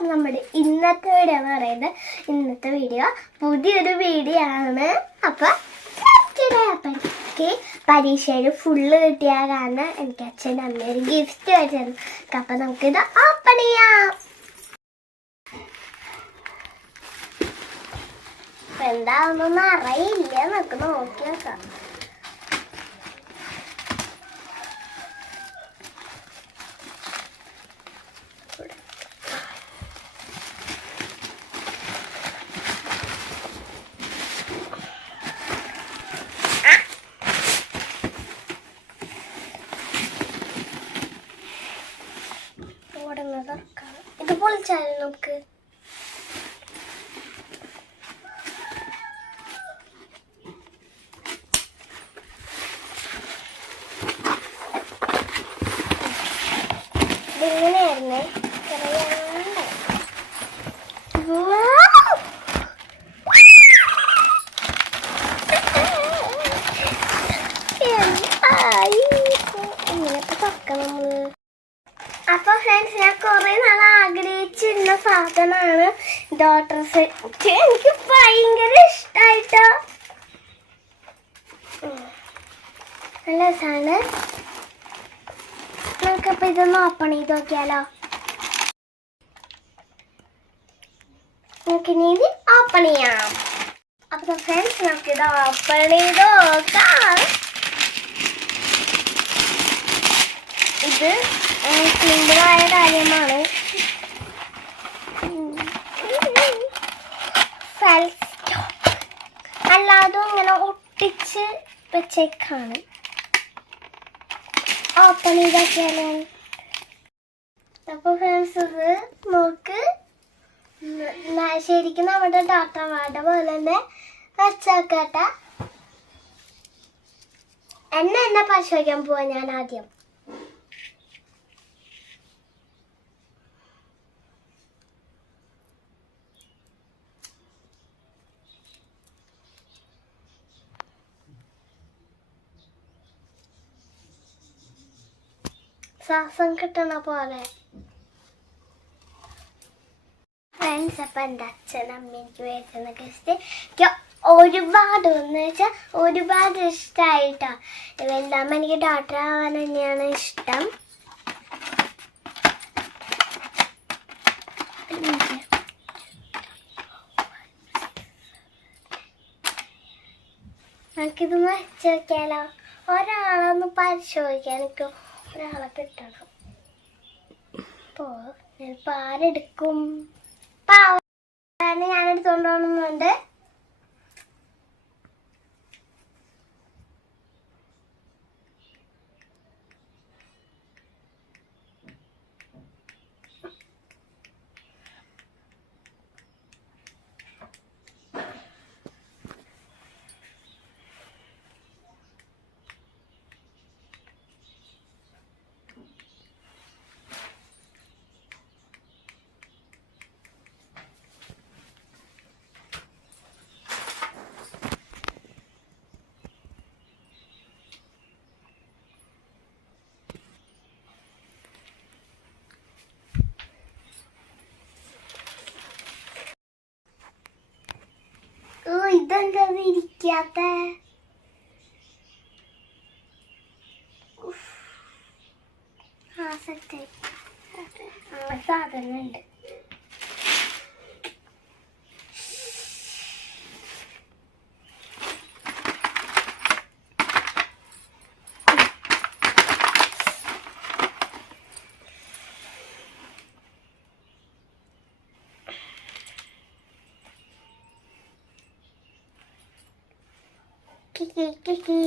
അപ്പം നമ്മുടെ ഇന്നത്തെ വീഡിയോ എന്ന് പറയുന്നത് പുതിയൊരു വീഡിയോ ആണ്. അപ്പം എനിക്ക് പരീക്ഷയിൽ ഫുള്ള് കിട്ടിയ കാരണം എനിക്ക് അച്ഛൻ്റെ അമ്മയൊരു ഗിഫ്റ്റ് വെച്ചിരുന്നു. അപ്പം നമുക്കിത് ഓപ്പൺ ചെയ്യാം. അപ്പം എന്താണെന്നൊന്നും അറിയില്ല, നമുക്ക് നോക്കി നോക്കാം. ഇത് പൊളിച്ചാലും നമുക്ക് ഇങ്ങനെയായിരുന്നേ. ഇങ്ങനത്തെ തുറക്കണം നമ്മള്. അപ്പൊ ഫ്രണ്ട്സ്, ഞാൻ കുറെ നാൾ ആഗ്രഹിച്ചിരുന്ന സാധനമാണ് ഡോട്ടർ സെറ്റ്. എനിക്ക് ഭയങ്കര ഇഷ്ടായിട്ടോ. നല്ല രസമാണ്. നമുക്കപ്പോൾ ഇതൊന്ന് ഓപ്പൺ ചെയ്ത് നോക്കിയാലോ. നമുക്കിനി ഇത് ഓപ്പൺ ചെയ്യാം. അപ്പോൾ ഫ്രണ്ട്സ്, നമുക്കിത് ഓപ്പൺ ചെയ്ത് നോക്കാം. ഇത് സിമ്പിളായ കാര്യമാണ്. അല്ലാതും ഇങ്ങനെ ഒട്ടിച്ച് വെച്ചേക്കാണ്. ഓപ്പൺ ചെയ്തൊക്കെയാലോ. അപ്പോൾ ഫ്രണ്ട്സ്, ഇത് നമുക്ക് ശരിക്കും നമ്മുടെ ഡോക്ടർ വാർഡ് പോലെ തന്നെ വെച്ചേക്കട്ട. എന്നെ പരിശോധിക്കാൻ പോവാ ഞാൻ ആദ്യം. ശ്വാസം കിട്ടണ പോലെ. ഫ്രണ്ട്സ്, അപ്പം എൻ്റെ അച്ഛനമ്മ എനിക്ക് വരുന്ന ഗസ്റ്റ് എനിക്ക് ഒരുപാട് ഇഷ്ടമായിട്ടോ. വലുതാകുമ്പോൾ എനിക്ക് ഡോക്ടർ ആവാൻ തന്നെയാണ് ഇഷ്ടം. നമുക്കിതൊന്ന് വെച്ച് നോക്കിയാലോ. ഒരാളൊന്ന് പരിശോധിക്കാൻ എനിക്ക് ഒരാളെ കിട്ടണം. അപ്പോൾ ഞാനിപ്പോൾ ആരെടുക്കും? പാവനെ ഞാൻ എടുത്തുകൊണ്ട് പോകുന്നുണ്ട്. ഇതെന്താ ഇരിക്കാത്ത? സെറ്റ് സാധനം ഉണ്ട്. Kiki.